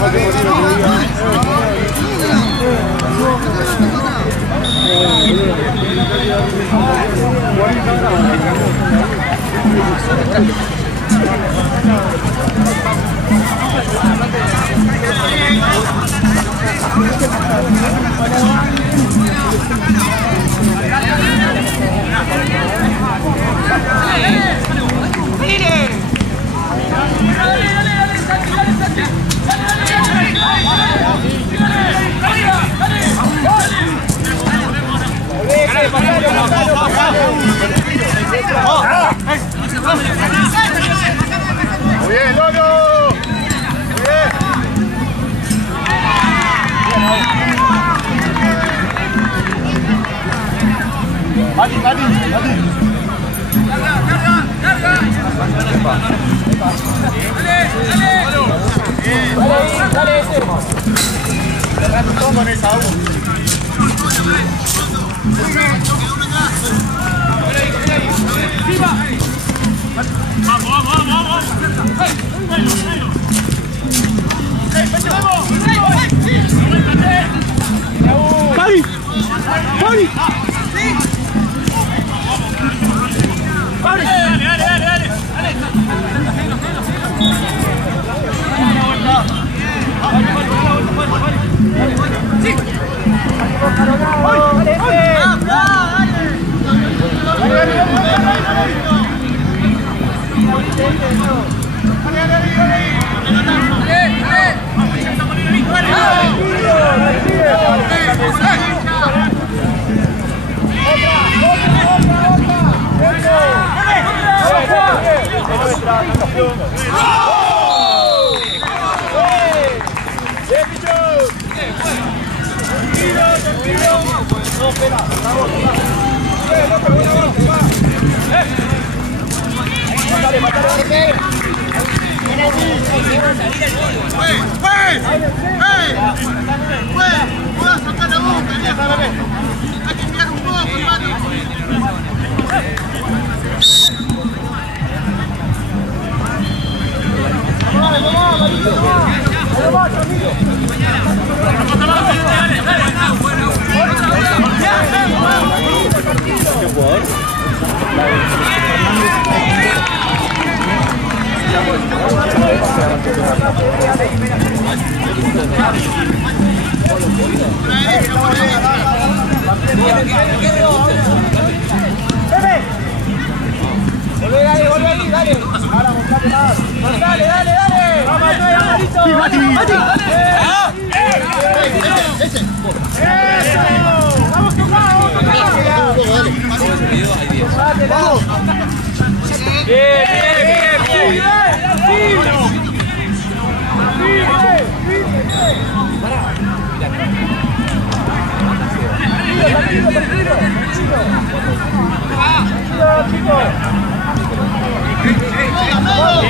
Muy bien, Lolo. Muy bien. Mati. Dale. Cerrá tu con el Saúl. Vamos. ¡Pari! Dale. Puedo sacar la boca, hay que enviar un poco, hermano. Volve ahí, dale. Ahora mostrate más. Dale. Vamos, Mati. Ese. Vamos, tocado. Vamos. Bien.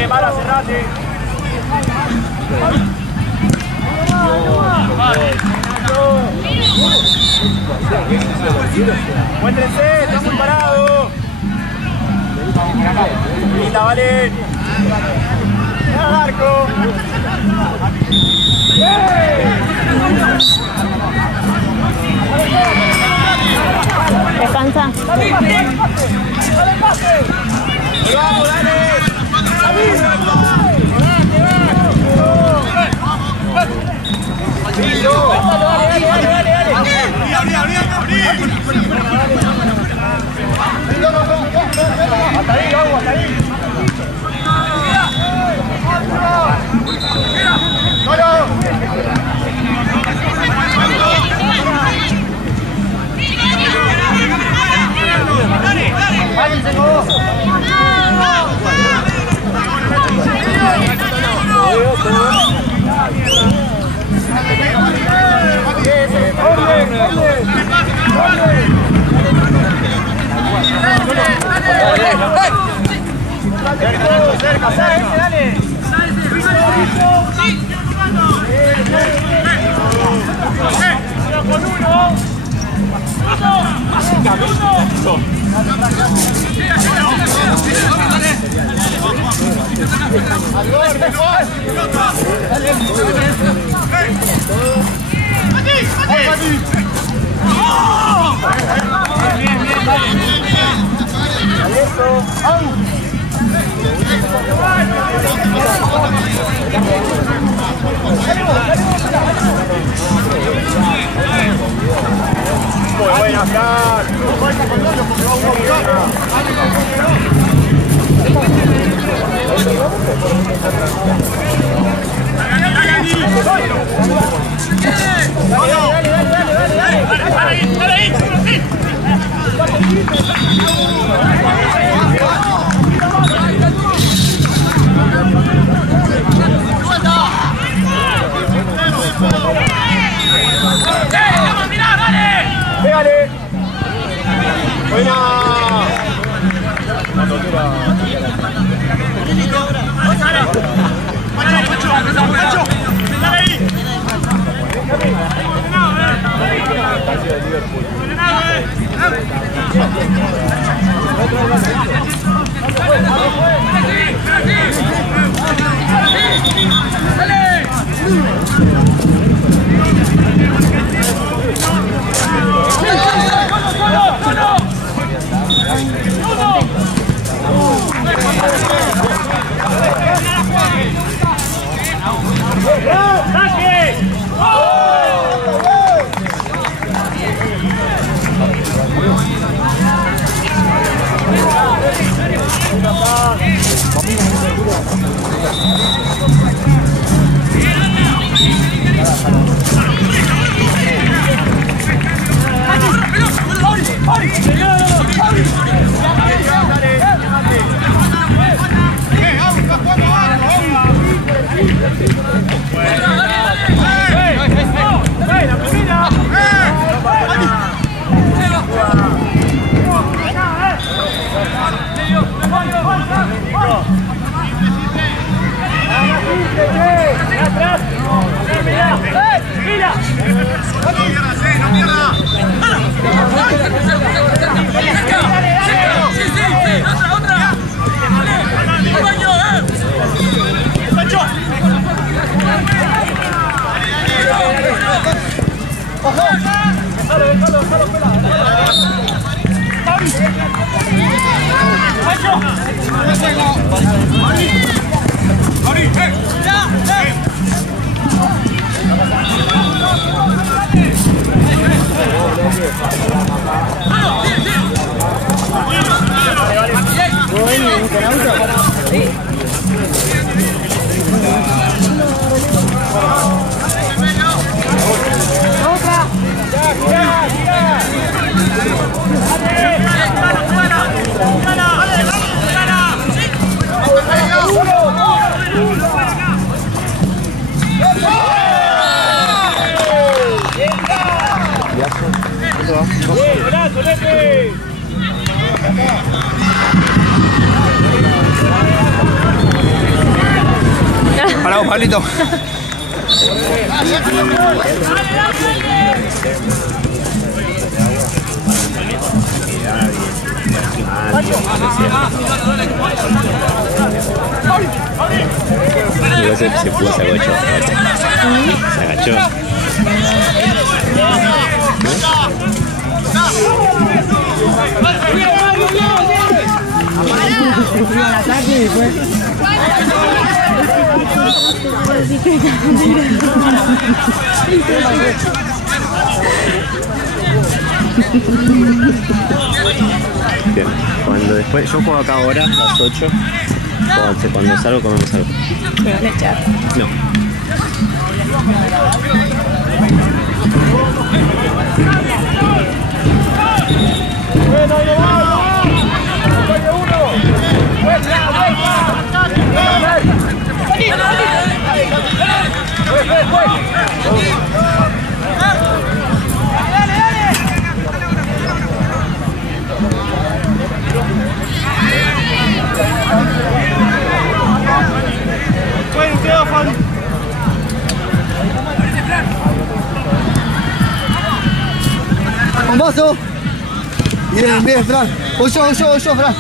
Para, cerrate. Muéstrense, está muy parado. Linda, vale. Al arco. Descansa. Dale, pase. Vamos, dale. Hasta ahí, vamos, hasta ahí. Cerca, dale. Con uno. Uno. Muy buena, Fran. ¡Pégale! ¡Buena! Para vos, Pablito. Se puso, se agachó. Se agachó. Bien. Cuando después, yo juego acá ahora a las 8. Cuando salgo comemos algo. ¿Te van a echar? No. Un vaso. Bien, bien, Fran. Yo, Fran.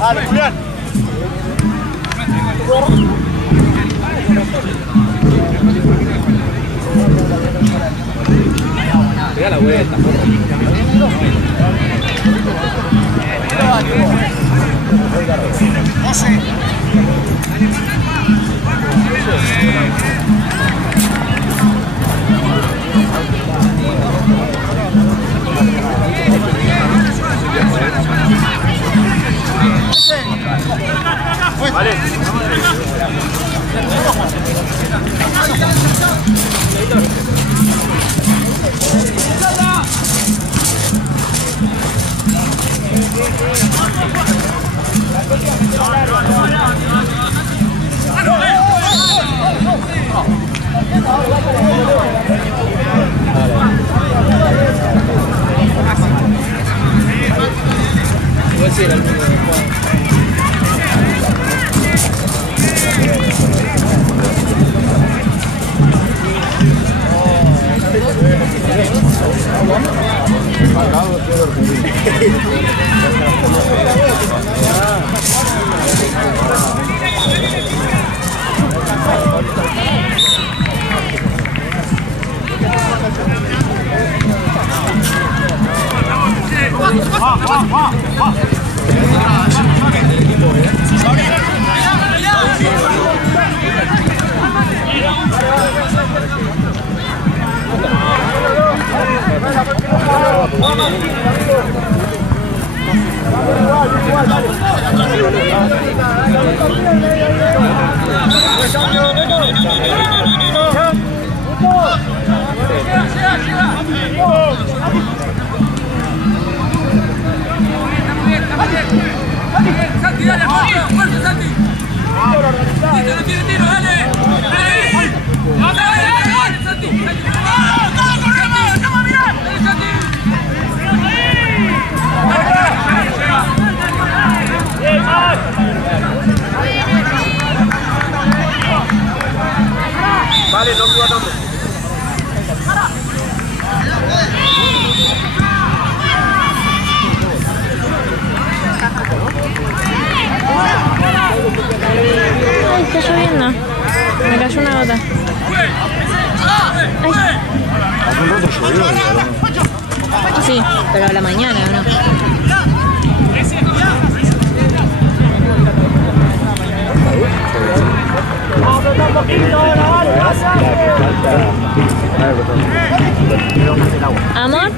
Dale, Julián. Pega la vuelta, Vale. Santi, dale, fuerza, Santi. No tiene tiro, dale. Dale, Santi. ¡Vamos, mirá! Dale, Santi. Vale, no suba tanto. Ay, está lloviendo. Me cayó una gota. Ay. Hace un rato llovió, Sí, pero a la mañana, ¿no? Amor.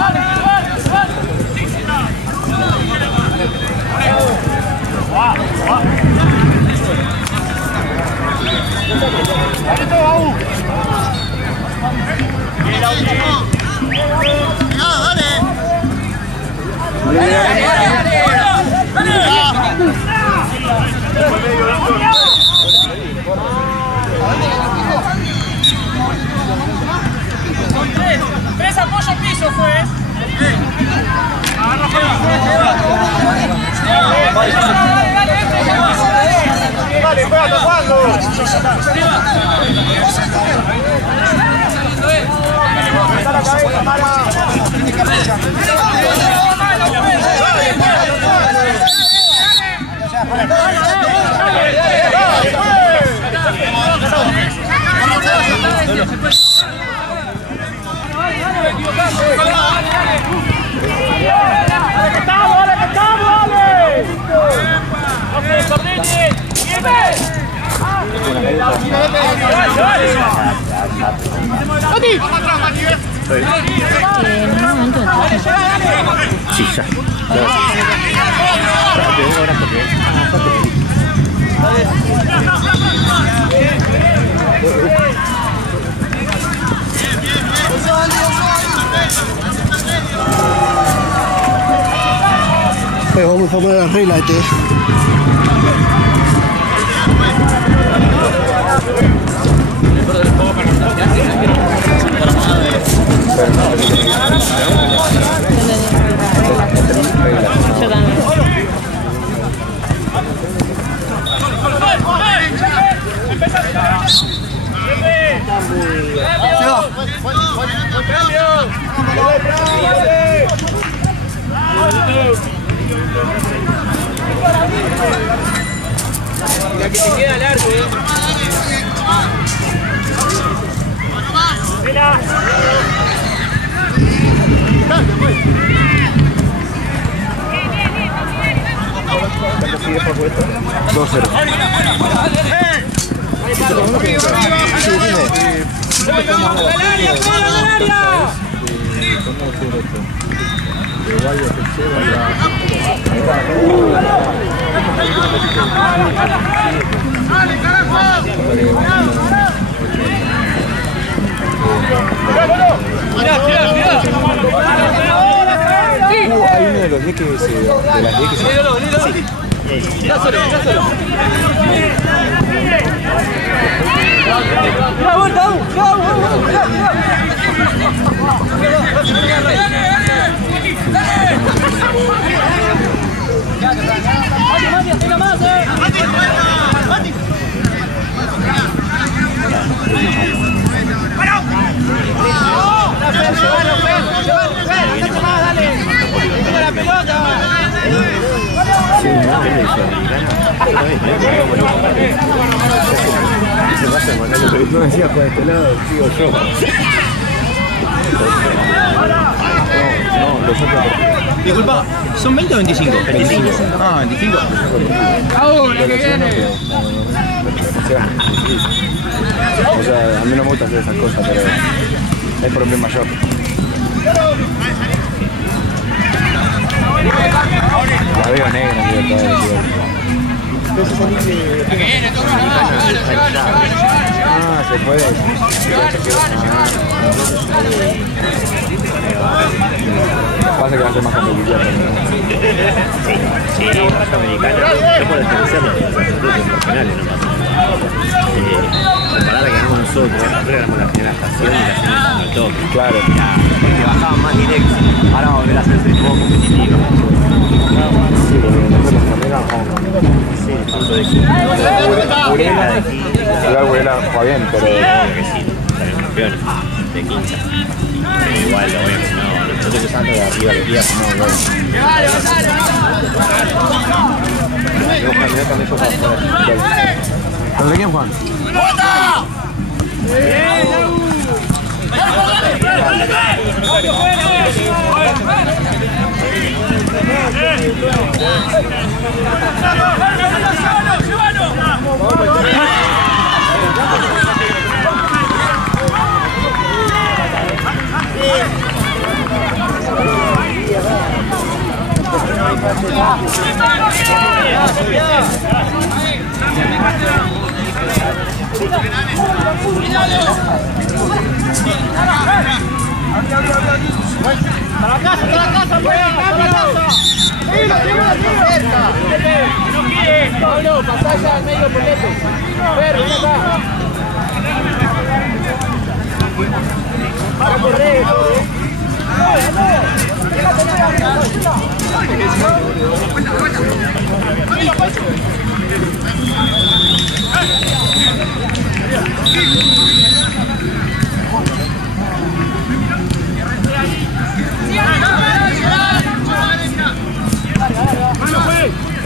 ¡Dale! Vaya al piso, juez. Dale, juega tocando. Está la cabeza, mala. Sí, ya. Te vengo ahora porque... Pues vamos a poner las reglas este. Yo también. La que te queda largo, ¿Cuánto sigue por puesto? 2-0. Sí, dime. ¡Dale, carajo! Hay uno de los 10 que se... de las 10 que se... Sí. Dáselo. ¡La vuelta! Sí, no, es No decía por este lado, sigo yo. No, los otros. Disculpa, ¿son 20 o 25? 25. Ah, 25. ¡Ahora que viene! O sea, a mí no me gusta hacer esas cosas, pero es problema yo. La veo negra, tío, todo se puede. Pasa que va a ser más complicado. Sí, más americana. Yo puedo diferenciarlo de los clubes profesionales, no pasa. Comparada que ganamos nosotros ganamos la primera estación y la hacemos con el toque. Claro. Porque bajaban más directo. Ahora vamos a volver a hacer el ritmo competitivo. Sí, nosotros también bajamos. Sí, el punto de equipo. Burela de aquí. Igual Burela juega bien, pero... Claro que sí, salimos campeones de quinta. Pero igual lo voy a decir, no, nosotros que salto de arriba de tía, no, bueno. Yo también soy para afuera. ¿Dónde quién, Juan? ¡Para la casa, rápido! ¡Seguilo, cerca! ¡No quiere! Pablo, pasalla al medio por Lepe. Ven acá. Para correr,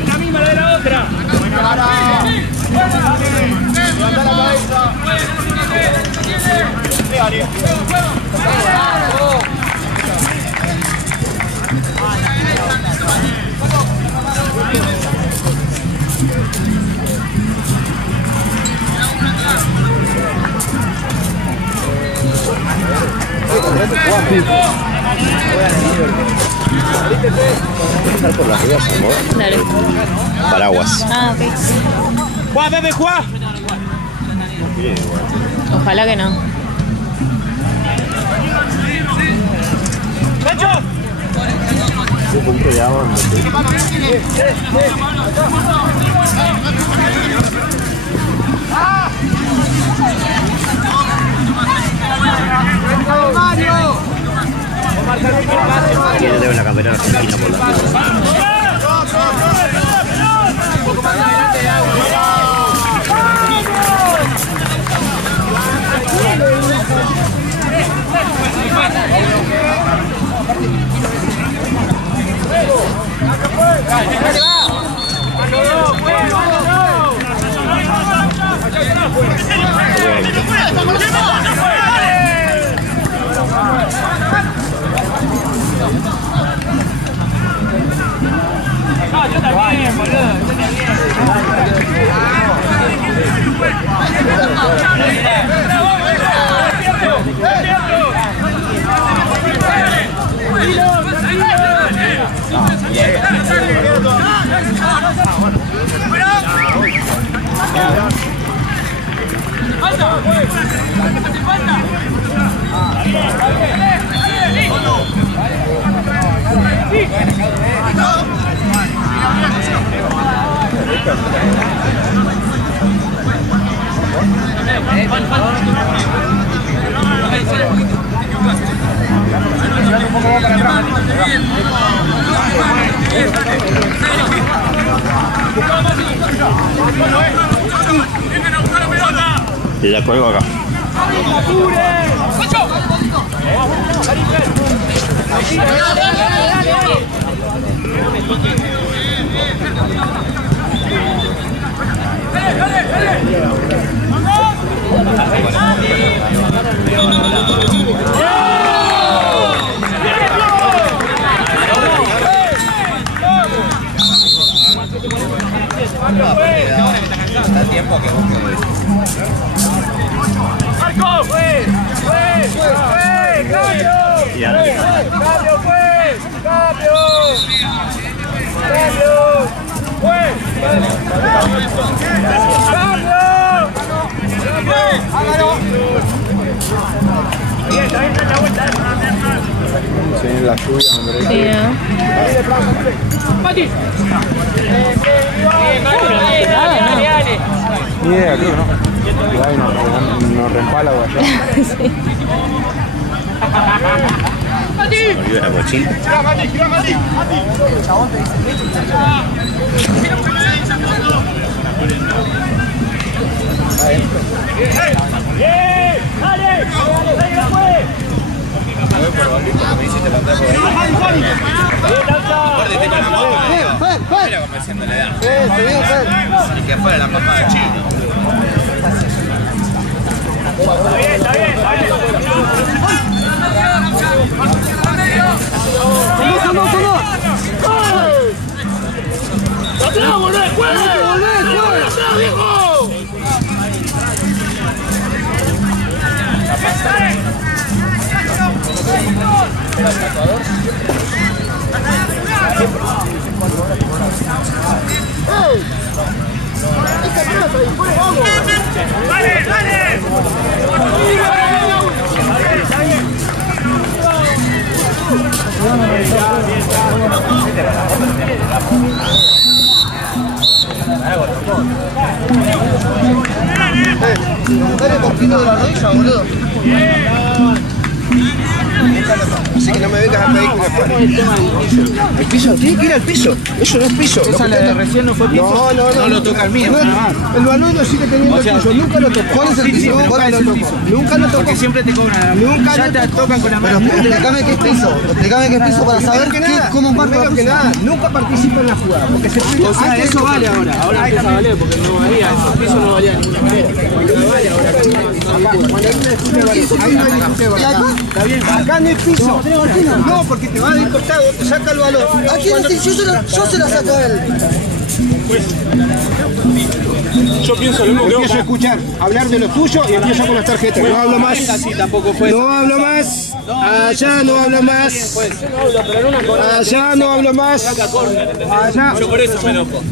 La misma de la otra. Levanta la cabeza. Empezar por las ruedas, amor. Dale. Paraguas. Ah, ok. ¡Juá, bebé, juá! Ojalá que no. ¡Pecho! Un punto de agua. Quiero tener una campera argentina por la Un poco más adelante de agua. Yo también, boludo. Y la cuelgo acá. Da tiempo que busque. ¡Marco! ¡Fue! ¡Cambio! ¡Cambio, pues! ¡Cambio! ¡Cambio! ¡Fue! ¡Cambio! ¡Hágalo! La vuelta. Sí, la lluvia, hombre. Sí, ¿no? ¡Mati! ¡Dale! Ni idea, creo que no. Igual nos resbala o allá. Sí. Me olvidé la cochina. ¡Girá, Mati! Me hiciste la tapa ahí. Aparte tengo la moto, le digo. Mira cómo haciendo la edad. Y que afuera la papá de chino. Está bien. Dale un poquito de la rodilla, boludo. así que no me vengas a pedir que me pare. El piso, tiene que ir al piso. Eso no es piso. Esa la de recién no fue piso. No lo toca el mío. El balón lo sigue teniendo el piso. Nunca lo tocó. ¿Cuál es el piso? Nunca lo tocó. Nunca lo tocó. Porque siempre te cobran. Nunca ya te tocan con la mano. Pero explícame qué es piso. Explícame qué es piso para saber cómo marca primero que nada. Nunca participa en la jugada. Porque se O sea, eso vale ahora. Ahora empieza a valer porque no valía eso. El piso no valía de ninguna manera. Está bien, acá no hay piso. No, porque te va de costado, te saca el balón. Aquí no sé, yo se la saco a él. Yo pienso lo mismo que Empiezo a escuchar, hablar de lo tuyo y empiezo con las tarjetas. No hablo más. No hablo más. Allá no hablo más. Allá no hablo más. Allá. Yo por eso me enojo.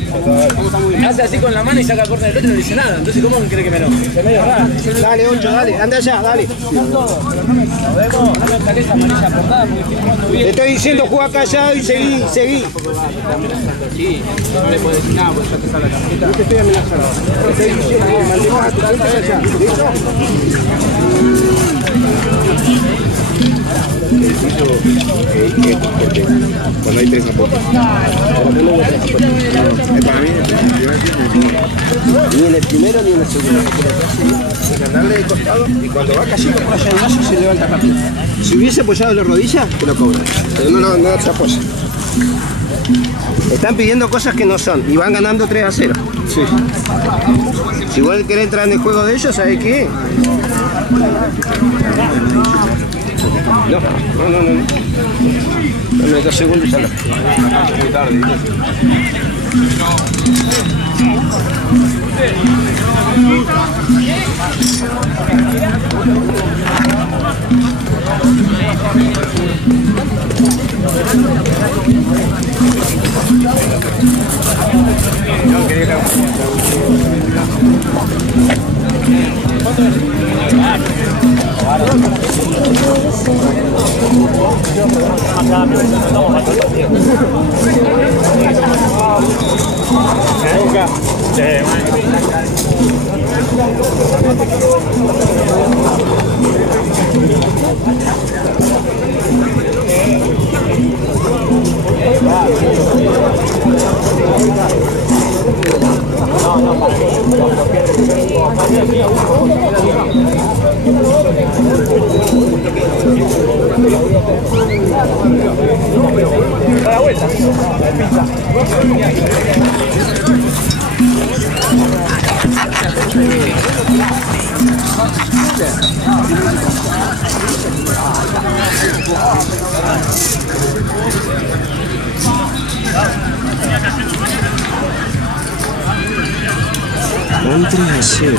Hace así con la mano y saca corta del otro y no dice nada. Entonces, ¿cómo cree que me enojo? Se me dio raro. Dale, Oncho, dale. Anda allá, dale. Te estoy diciendo, juega callado y seguí. Sí, no le puedes decir nada porque ya te sale la tarjeta. No te estoy amenazando. Te estoy diciendo que mantengas a tu gente allá. ¿Listo? Cuando hay tres aportes. Para mí, ni en el primero ni en el segundo. Hay que andarle de costado y cuando va cayendo por allá en mayo se levanta rápido. Si hubiese apoyado la rodilla, te lo cobran. Pero no se apoya. Están pidiendo cosas que no son y van ganando 3-0. Sí. Si vos querés entrar en el juego de ellos, ¿sabés qué? No. Dame 2 segundos y sale. Muy tarde. Un 3-0.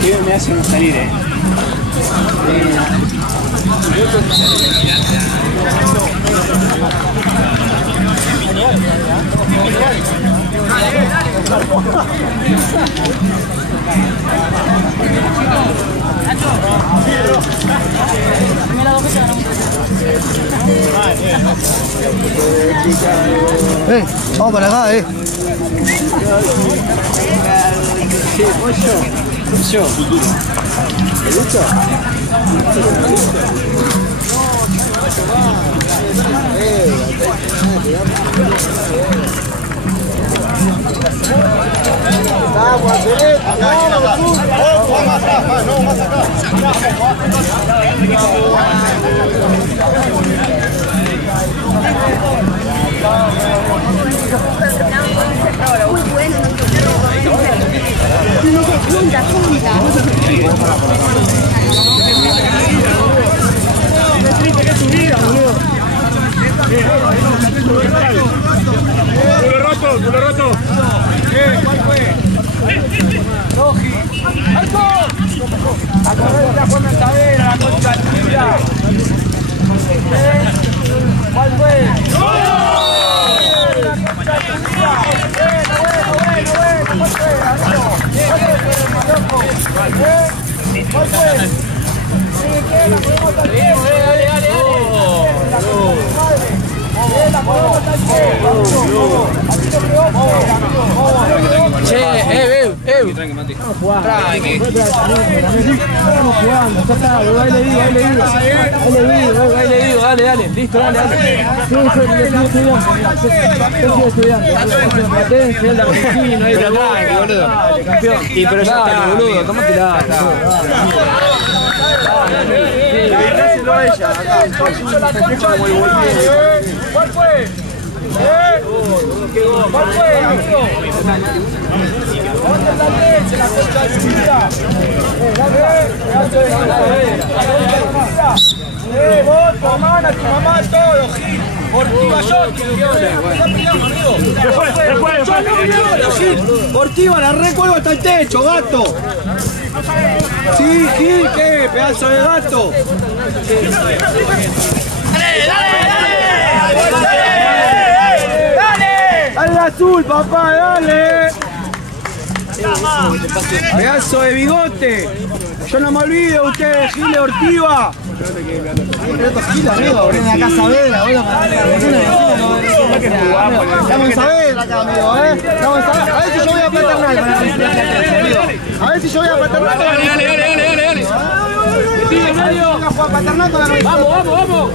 ¿Qué me hacen salir, Vamos para acá, Punta. ¿Cuál fue? Roji. ¡Alto! A correr la Juan Tavera, la concha tira. ¿Cuál fue? ¿Cuál fue? Che, tranqui, Mati. Tranqui. Estamos jugando, ya está, ahí le digo, dale, listo, dale. Yo soy estudiante. Potencia, el argentino, ahí pero tranqui, boludo. Campeón. Y pero ya está, boludo, tómatela. Dáselo a ella, acá. ¿Cuál fue? ¿Cuál fue, amigo? ¿Dónde la leche, la concha de su vida? Vos, tu hermana, tu mamá, todo, Gil. Ortivayotti, Ortiva, la recuerdo hasta el techo, gato. Sí, Gil, ¿qué? Pedazo de gato. Dale el azul, papá, dale. Pedazo de bigote. Yo no me olvido de ustedes, Gil de Ortiva. En la Casa Vedra, boludo. Estamos en Saavedra acá, amigo, A ver si yo voy a paternal. A ver si yo voy a paternal. Dale. Vamos.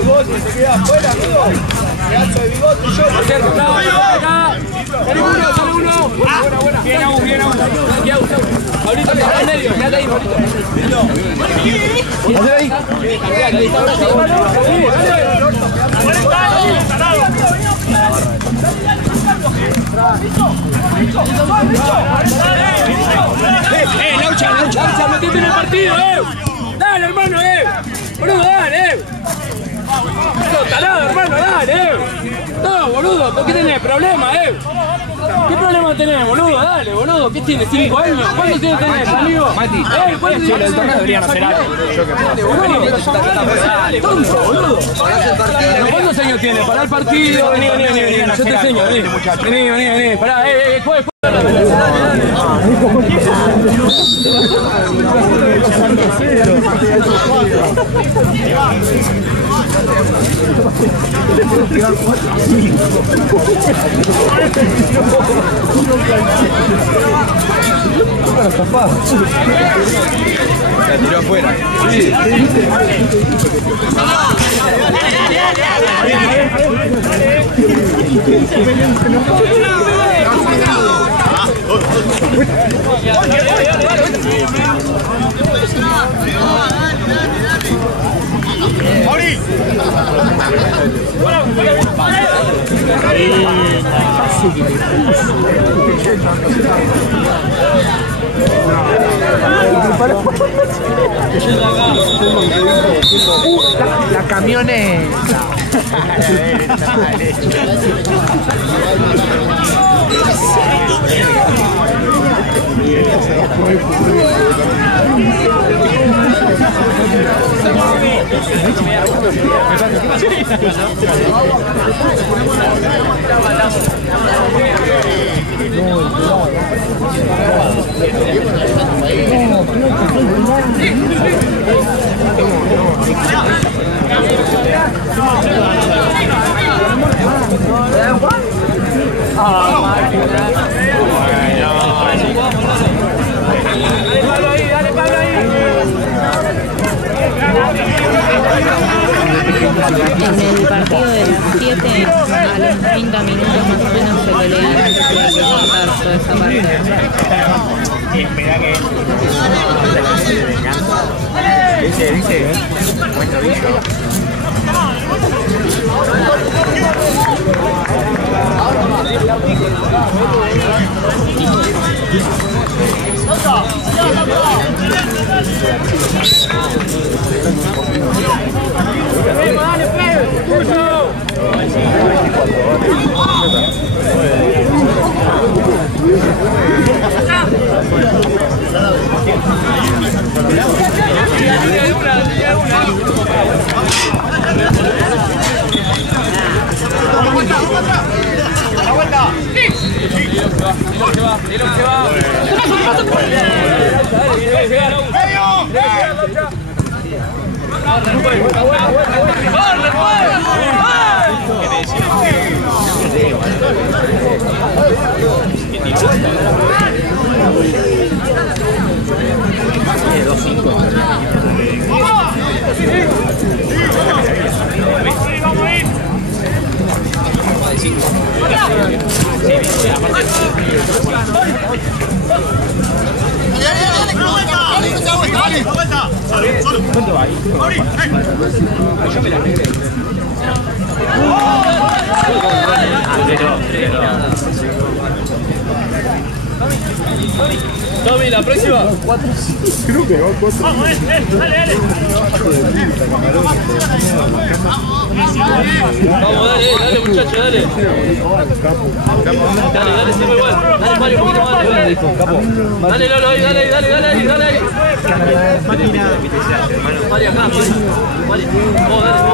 Bigote, se queda afuera, amigo. Pedazo de bigote, yo. Sale uno. Buena. Bien aún. Pablito, está en medio, quédate ahí, Pablito. Hacé ahí. Laucha, metete en el partido, Dale, hermano, Boludo, dale, Talado, hermano, dale, No, boludo, ¿por qué tenés problema, ¿Qué problema tenés, boludo? Dale, boludo, ¿qué tienes? ¿5 años? ¿Cuántos años tenés, amigo? Mati, ¿cuántos años tenés? Deberían hacer algo. Dale, tonto, boludo. ¿Cuántos años tienes? Pará el partido, vení, yo te enseño, vení, pará, juegue. La tiró afuera. Sí. La camioneta. Dale, Pablo ahí. En el partido del 7, a los 30 minutos más o menos se pelean, así que hay que cortar toda esa parte. Dice, cuento bicho. ¡Dale, que va. Tommy, la próxima. Creo que va 4. Vamos, dale. Vamos, dale, muchachos, dale. Dale, siempre igual. Dale, Mario, un poquito más. Dale, Lolo, ahí, dale. Máquina. Mario, acá, Mario. Vamos, dale.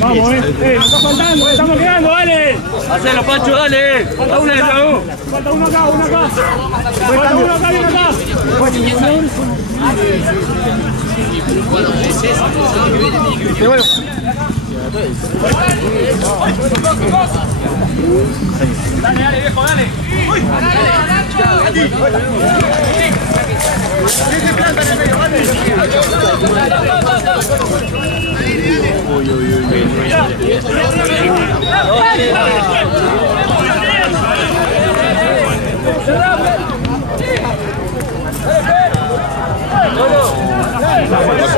Vamos, nos está faltando, estamos quedando, dale. Hacelo, Pancho, dale. Falta una de Raúl. Falta uno acá. Falta uno acá y uno acá. Dale, viejo, dale.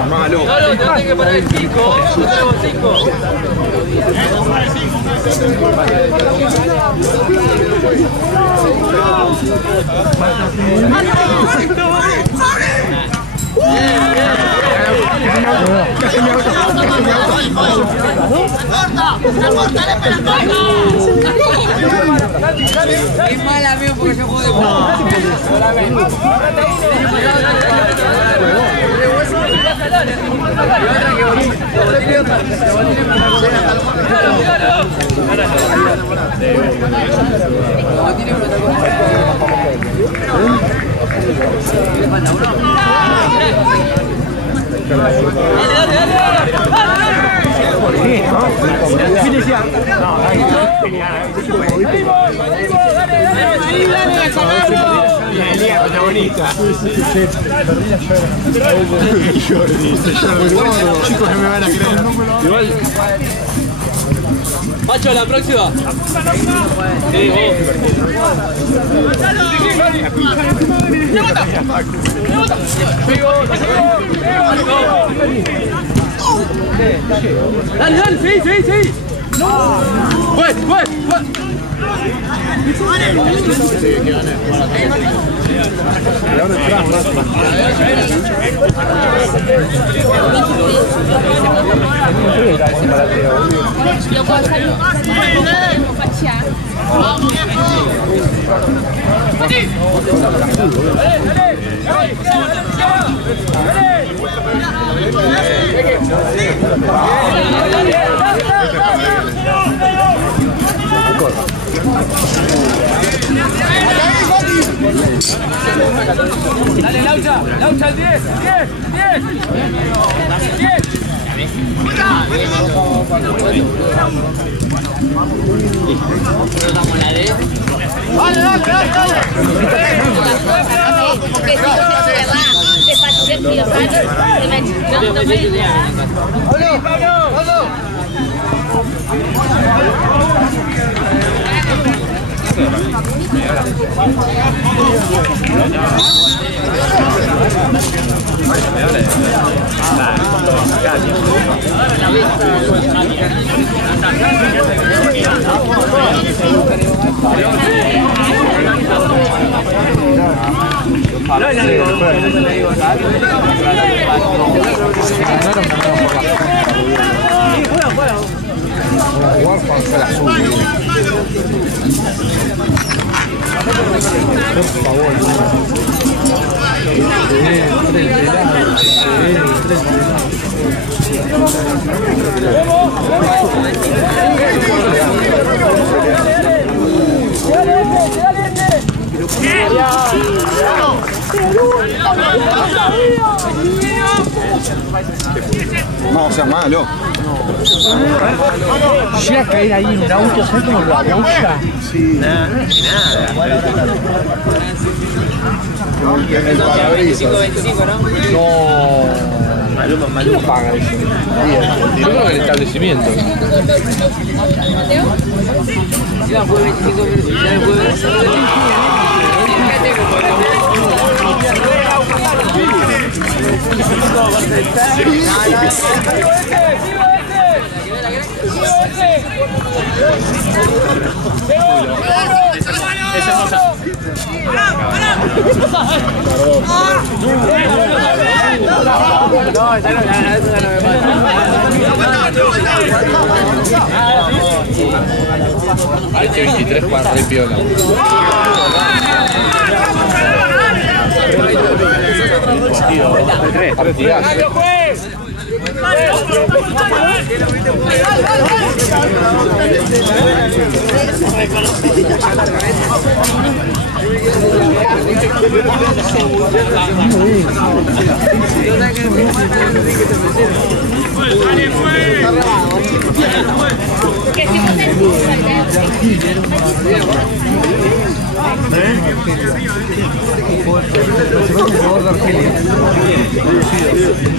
Malo. No, tenés que parar el 5. Es mala, amigo, porque yo juego de Chicos, no me van a creer. Igual. Macho, la próxima. Sí, Dale, sí. Pues. Dale, Laucha, el 10. Por favor. No, o sea, malo. Llega a caer ahí en un auto, ¿sabes cómo lo abusa? Sí. Nada. El parabrisas. No. ¿Quién lo paga eso? Yo creo que el establecimiento. Este 23 para re piola.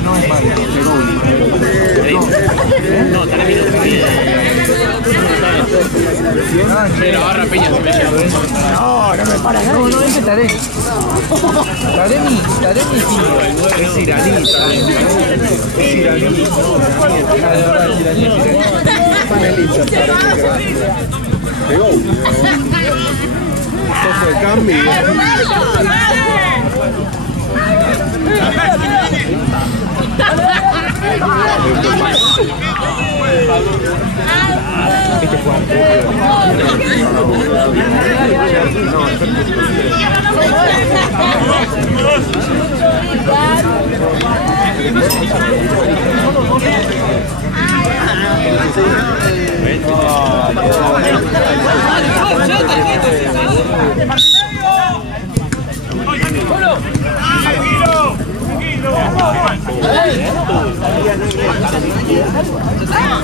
No es malo. La barra piña se me lleva. No me para. No, ese Taremi. Taremi es iraní. Es iraní. Pegó. Cojo de cambio.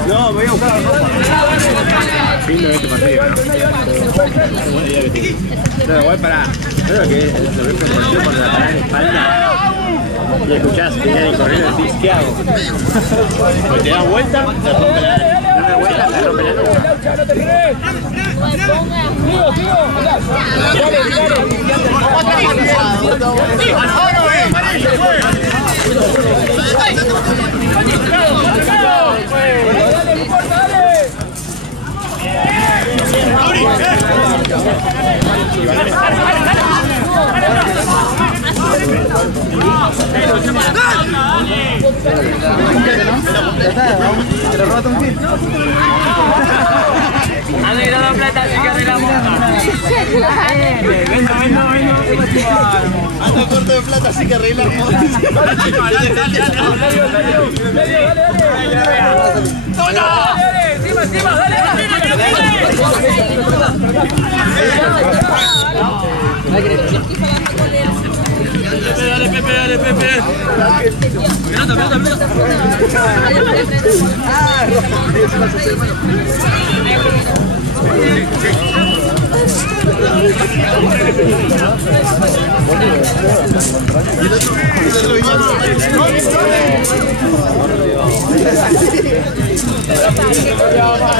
No, me voy a buscar la ropa. Lindo este partido, ¿no? No, igual pará. Creo que lo ves conocido por la parada en la espalda. Y escuchás que viene corriendo y decís, ¿qué hago? Pues te das vuelta, te rompe la nuca. No me vuelta, te rompe la nuca. Arreglado plata, así que arreglamos. Ando corto de plata, así que arreglamos. Dale, Pepe. Pelota.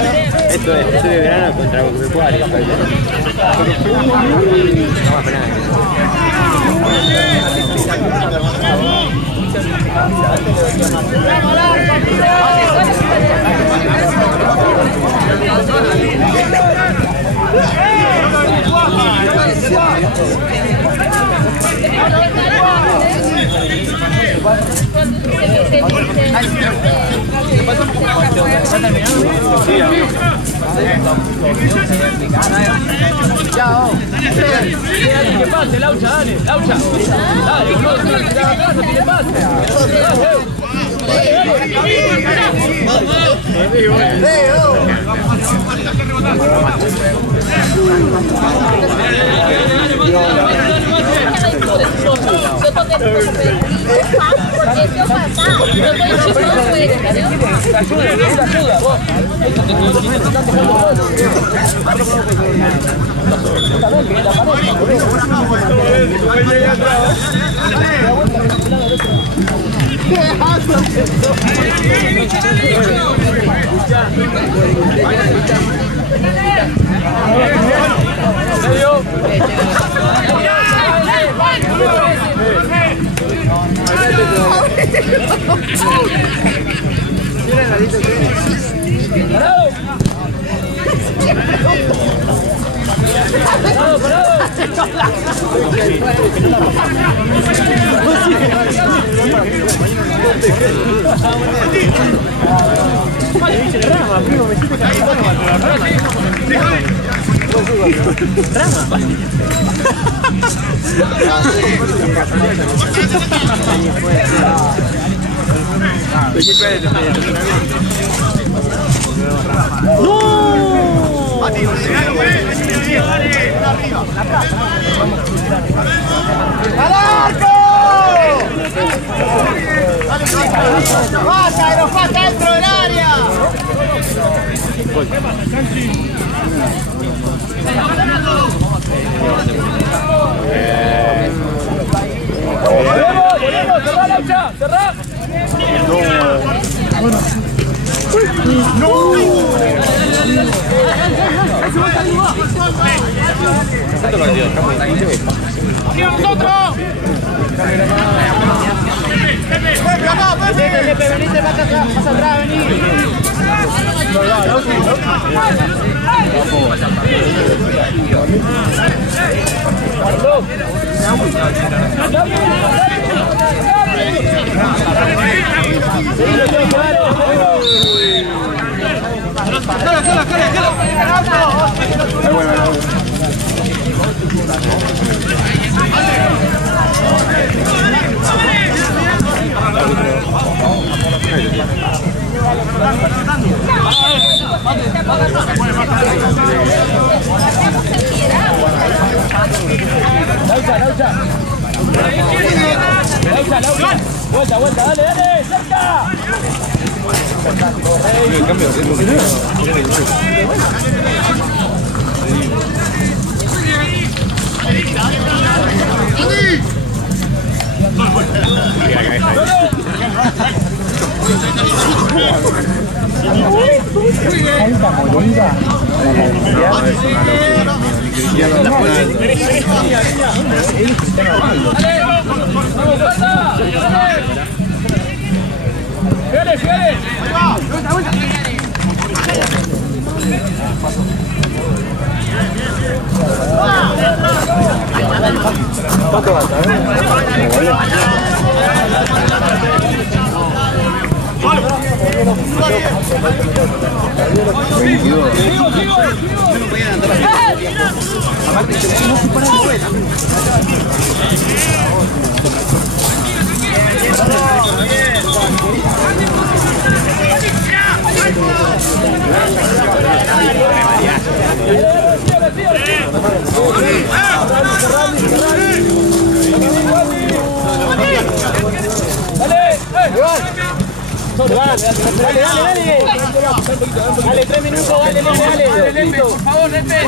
Esto es de verano contra Agropecuario. Vamos a penar. Sí, amigo. Chao. Dale, que pase, Laucha, dale. Laucha. Dale, boludo, no tiene pase. Ayuda, vos. ¡Pasa, nos pasa dentro del área! ¡Volvemos! ¡Cerrá, Laucha! ¡Cerrá! ¡Nosotros! Pepe, venite más atrás, vení. Laucha, vuelta, dale, cerca. El cambio de ritmo. Dale, 3 minutos, dale, por favor, Lepe.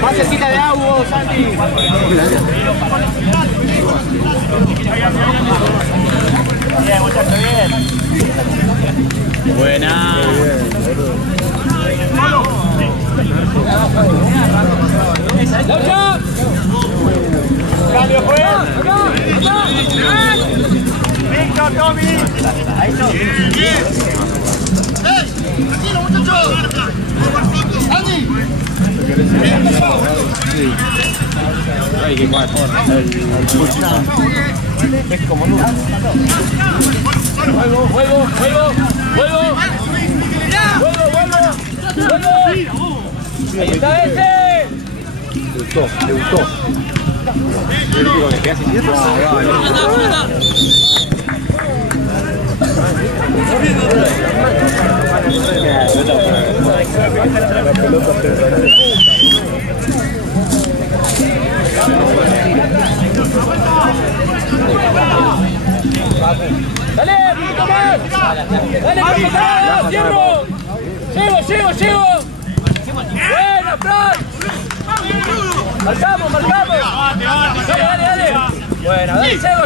Más cerquita de agua, Santi. Bien, muchacho, bien. Buena. Cambio, juez. Víctor, Tommy. Ahí está. Tranquilo, muchachos. Andy. hay que jugar es como nunca. Juego. Ahí está ese. Le gustó. Yo le digo que queda sin tiempo. Dale, un poquito más. Dale, complicada, cierro. Llego. Buena, Fran. Marcamos. Dale. Bueno, dale, llego.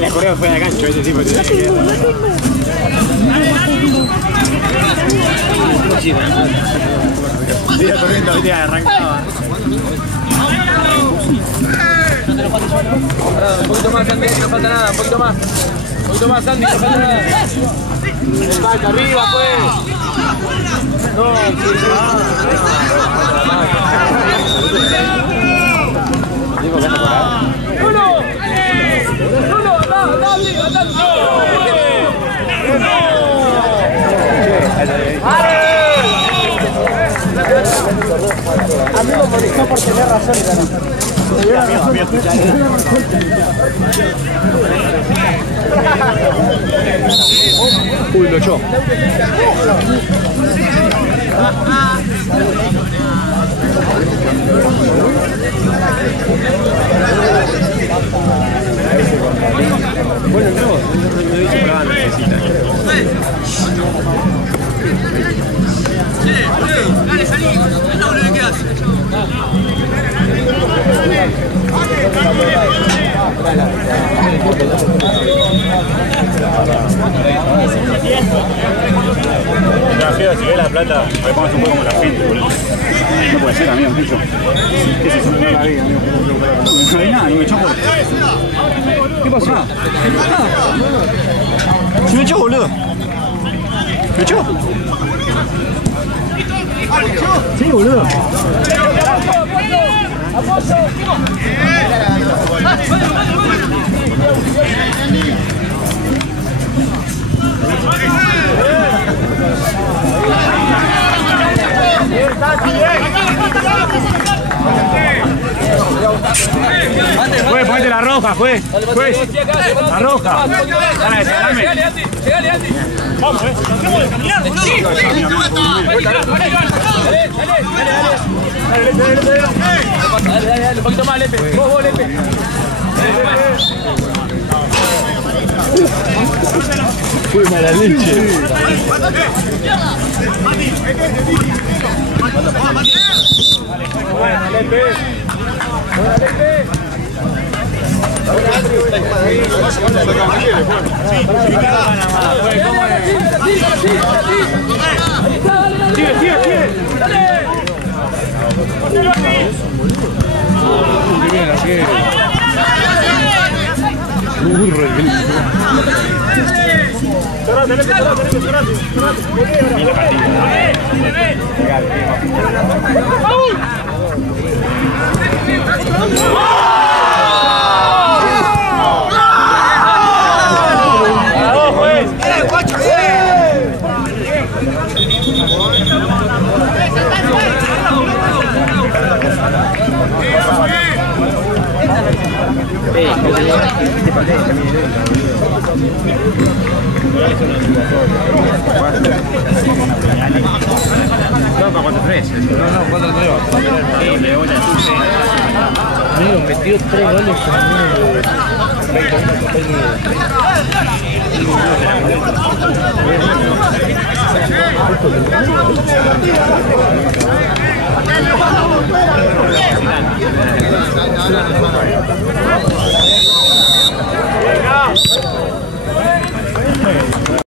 La correa fue de gancho, ese tipo tiene que sigue corriendo, hoy día arrancaba. Un poquito más, Sandy, que no falta nada. Un poquito más, Sandy, que no falta nada. Falta arriba, pues. ¡Uno! A mí lo molestó por tener razón y ganó. Uy, lo echó. Bueno, no dice prueba, necesita. Dale, salí. No le quedas. Ya, feo, si ve la plata, me pongas un poco como la gente, boludo. No puede ser, amigo, mucho. ¿Qué es eso? No la vi, amigo. No vi nada, no me echó por... ¿Qué pasó? ¿Se me echó, boludo? ¿Me echó? Sí, boludo. Juez, ponete la roja, juez. La roja. Llegale, Andy. Vamos, hacemos de caminar, boludo. Dale, un poquito más, Lepe. Vos, Lepe. Fue mala leche. Bueno, Lepe. Sigue. No, 4-3. No, 4-3. Amigo, metió 3 goles en 20 minutos.